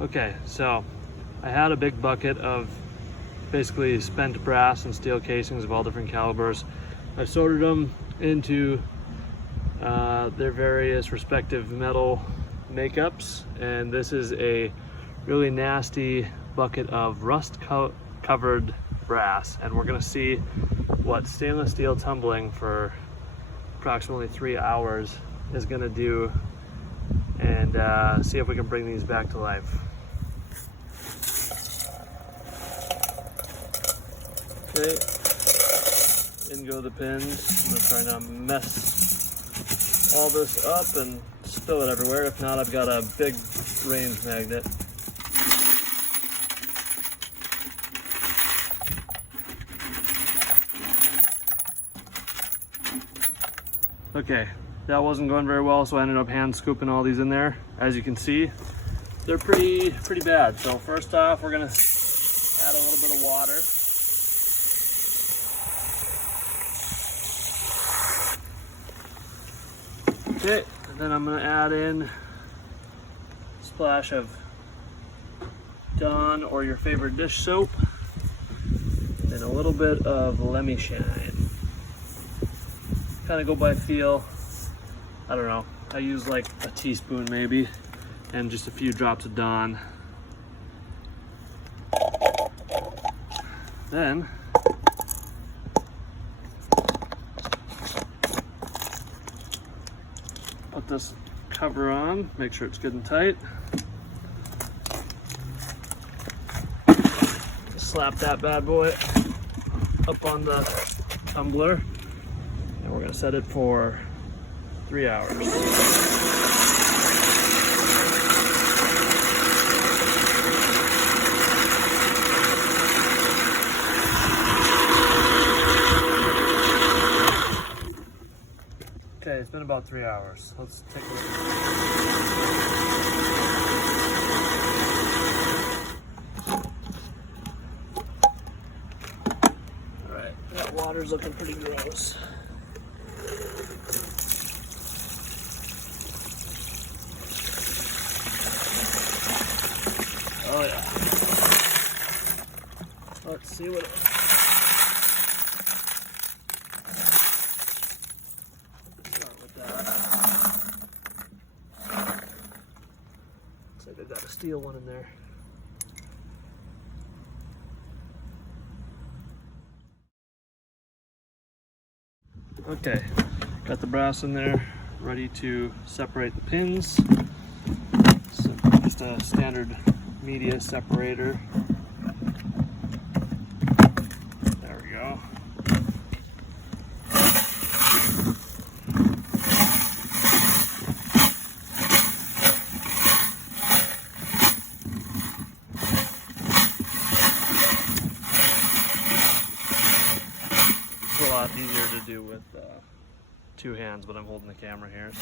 Okay, so I had a big bucket of basically spent brass and steel casings of all different calibers. I sorted them into their various respective metal makeups, and this is a really nasty bucket of rust covered brass, and we're going to see what stainless steel tumbling for approximately 3 hours is going to do, and see if we can bring these back to life. Okay, in go the pins. I'm going to try not to mess all this up and spill it everywhere. If not, I've got a big range magnet. Okay, that wasn't going very well, so I ended up hand scooping all these in there. As you can see, they're pretty bad. So first off, we're gonna add a little bit of water. Okay, and then I'm gonna add in a splash of Dawn or your favorite dish soap, and a little bit of Lemmy Shine. Kind of go by feel. I don't know. I use like a teaspoon maybe, and just a few drops of Dawn. Then put this cover on, make sure it's good and tight. Slap that bad boy up on the tumbler, and we're gonna set it for 3 hours. Okay, it's been about 3 hours. Let's take a look. All right, that water's looking pretty gross. Oh yeah. Let's see what start with that. Looks like I got a steel one in there. Okay, got the brass in there, ready to separate the pins. So just a standard media separator. There we go. It's a lot easier to do with two hands, but I'm holding the camera here. So.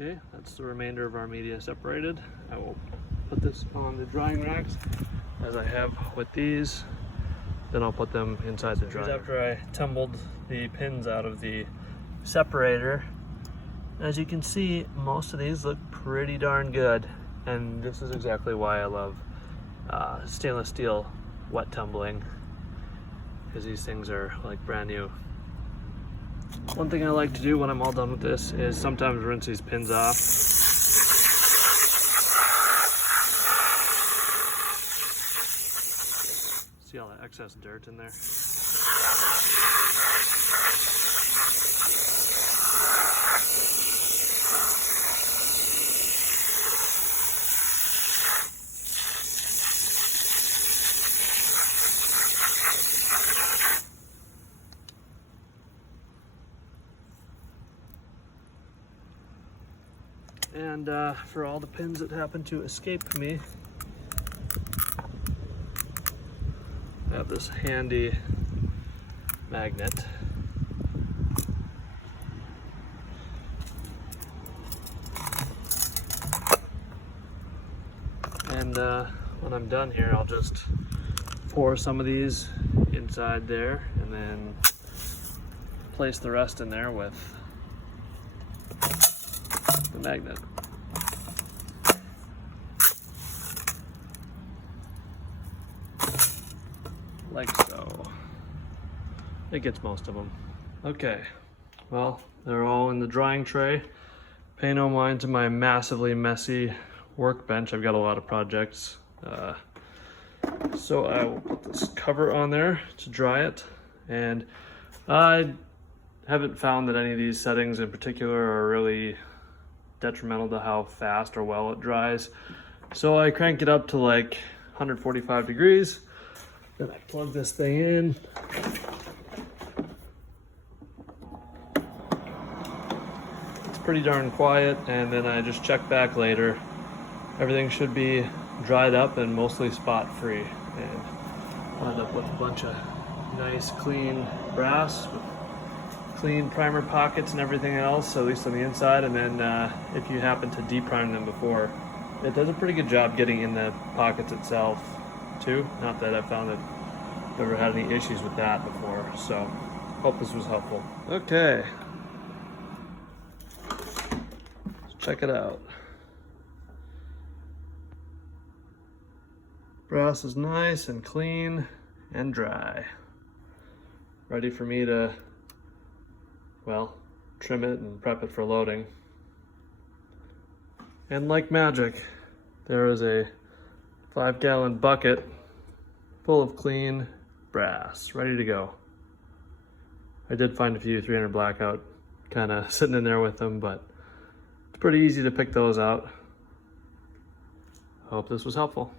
Okay, that's the remainder of our media separated. I will put this on the drying racks as I have with these. Then I'll put them inside the dryer. After I tumbled the pins out of the separator, as you can see, most of these look pretty darn good. And this is exactly why I love stainless steel wet tumbling, because these things are like brand new. One thing I like to do when I'm all done with this is sometimes rinse these pins off. See all that excess dirt in there? And for all the pins that happen to escape me, I have this handy magnet. And when I'm done here, I'll just pour some of these inside there and then place the rest in there with the magnet. Like so. It gets most of them. Okay, well, they're all in the drying tray. Pay no mind to my massively messy workbench. I've got a lot of projects. So I will put this cover on there to dry it. And I haven't found that any of these settings in particular are really detrimental to how fast or well it dries. So I crank it up to like 145 degrees. Then I plug this thing in. It's pretty darn quiet, and then I just check back later. Everything should be dried up and mostly spot free. And I'll end up with a bunch of nice clean brass with clean primer pockets and everything else, at least on the inside. And then if you happen to deprime them before, it does a pretty good job getting in the pockets itself too. Not that I've found that I've ever had any issues with that before, so hope this was helpful. Okay, let's check it out. Brass is nice and clean and dry. Ready for me to, well, trim it and prep it for loading. And like magic, there is a 5-gallon bucket full of clean brass, ready to go. I did find a few 300 blackout kind of sitting in there with them, but it's pretty easy to pick those out. I hope this was helpful.